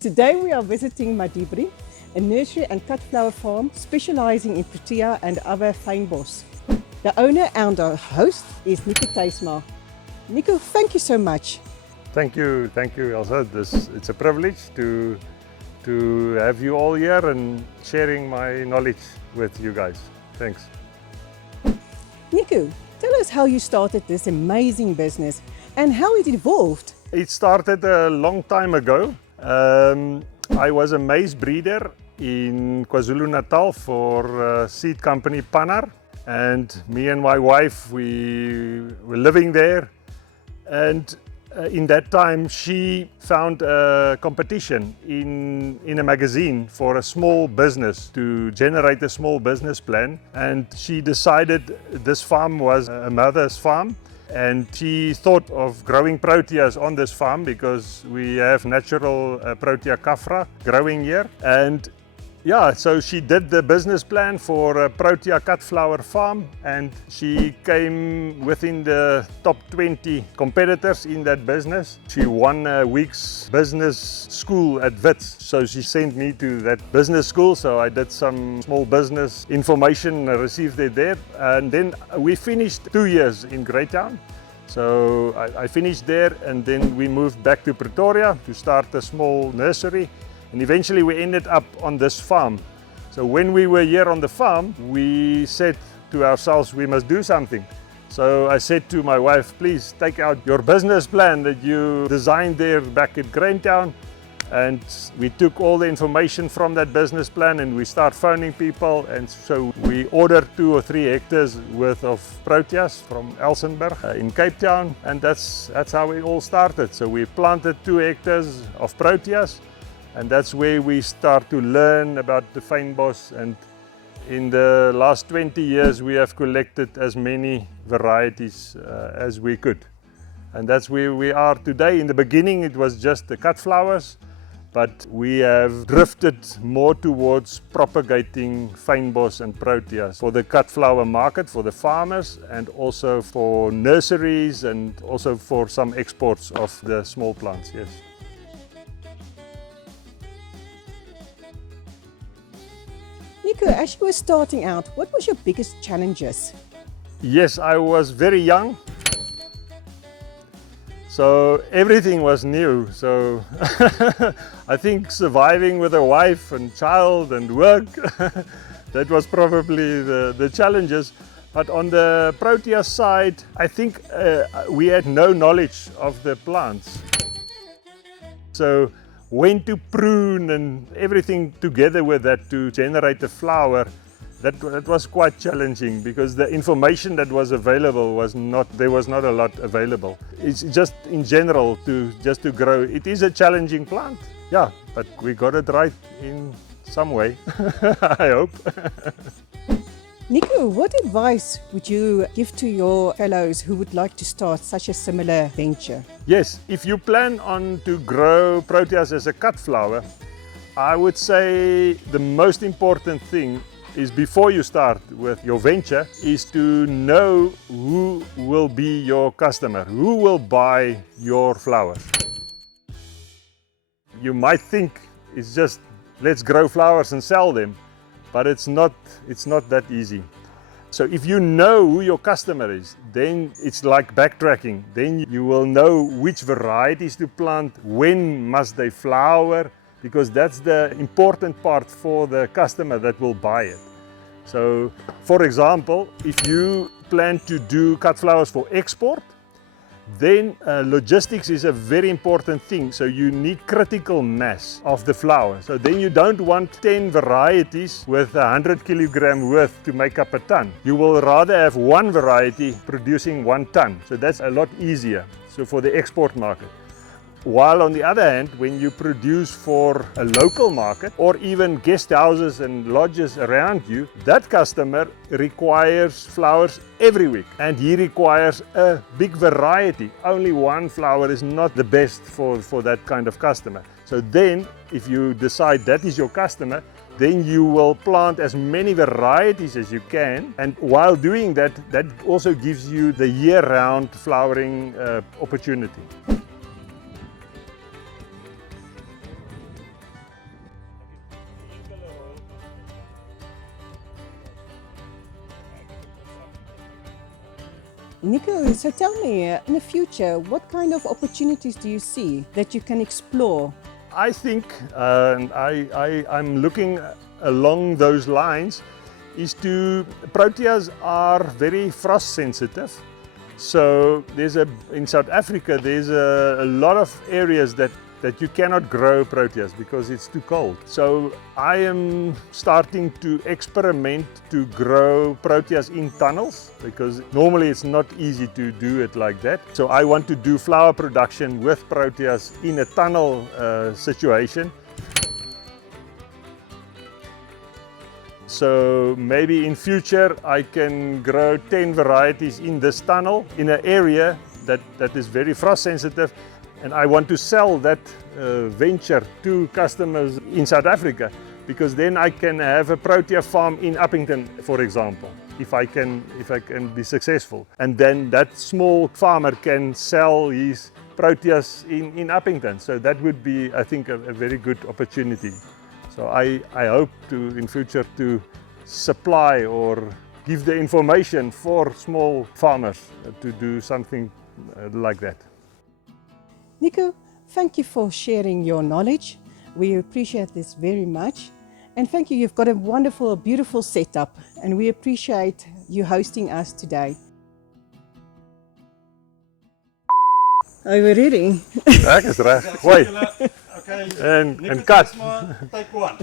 Today we are visiting Madibri, a nursery and cut flower farm specializing in protea and other fynbos. The owner and our host is Nico Thuynsma. Nico, thank you so much. Thank you, Elsa. It's a privilege to have you all here and sharing my knowledge with you guys. Thanks. Nico, tell us how you started this amazing business and how it evolved. It started a long time ago. I was a maize breeder in KwaZulu-Natal for seed company Panar, and me and my wife, we were living there, and in that time she found a competition in a magazine for a small business to generate a small business plan, and she decided this farm was a mother's farm. And she thought of growing proteas on this farm because we have natural protea kafra growing here. And yeah, so she did the business plan for a protea cut flower farm, and she came within the top 20 competitors in that business. She won a week's business school at Wits, so she sent me to that business school. So I did some small business information, received it there, and then we finished 2 years in Greytown. So I finished there, and then we moved back to Pretoria to start a small nursery. And eventually we ended up on this farm. So when we were here on the farm, we said to ourselves, we must do something. So I said to my wife, please take out your business plan that you designed there back at Greytown. And we took all the information from that business plan and we start phoning people. And so we ordered 2 or 3 hectares worth of proteas from Elsenburg in Cape Town. And that's how it all started. So we planted 2 hectares of proteas. And that's where we start to learn about the fynbos, and in the last 20 years we have collected as many varieties as we could. And that's where we are today. In the beginning it was just the cut flowers, but we have drifted more towards propagating fynbos and proteas for the cut flower market, for the farmers, and also for nurseries, and also for some exports of the small plants, yes. Nico, as you were starting out, what was your biggest challenges? Yes, I was very young, so everything was new. So I think surviving with a wife and child and work, that was probably the challenges. But on the protea side, I think we had no knowledge of the plants. So when to prune and everything together with that to generate a flower, that was quite challenging, because the information that was available there was not a lot available. It's just in general to grow. It is a challenging plant, yeah, but we got it right in some way, I hope. Nico, what advice would you give to your fellows who would like to start such a similar venture? Yes, if you plan on to grow proteas as a cut flower, I would say the most important thing is, before you start with your venture, is to know who will be your customer, who will buy your flowers. You might think it's just let's grow flowers and sell them, but it's not that easy. So if you know who your customer is, then it's like backtracking. Then you will know which varieties to plant, when must they flower, because that's the important part for the customer that will buy it. So, for example, if you plan to do cut flowers for export, then logistics is a very important thing. So you need critical mass of the flower. So then you don't want 10 varieties with 100 kilogram worth to make up a ton. You will rather have 1 variety producing 1 ton. So that's a lot easier, so for the export market. While on the other hand, when you produce for a local market, or even guest houses and lodges around you, that customer requires flowers every week, and he requires a big variety. Only 1 flower is not the best for that kind of customer. So then, if you decide that is your customer, then you will plant as many varieties as you can, and while doing that, that also gives you the year-round flowering opportunity. Nico, so tell me, in the future, what kind of opportunities do you see that you can explore? I think, and I'm looking along those lines, is proteas are very frost sensitive. So in South Africa, there's a lot of areas that you cannot grow proteas because it's too cold. So I am starting to experiment to grow proteas in tunnels because normally it's not easy to do it like that. So I want to do flower production with proteas in a tunnel situation. So maybe in future I can grow 10 varieties in this tunnel in an area that is very frost sensitive, and I want to sell that venture to customers in South Africa, because then I can have a protea farm in Uppington, for example, if I can be successful, and then that small farmer can sell his proteas in Uppington. So that would be, I think, a very good opportunity. So I hope in future to supply or give the information for small farmers to do something like that. Nico, thank you for sharing your knowledge. We appreciate this very much. And thank you, you've got a wonderful, beautiful setup, and we appreciate you hosting us today. Are we ready? Reg is reg. Gooi. Okay. En Nico kat. Thuynsma, take one.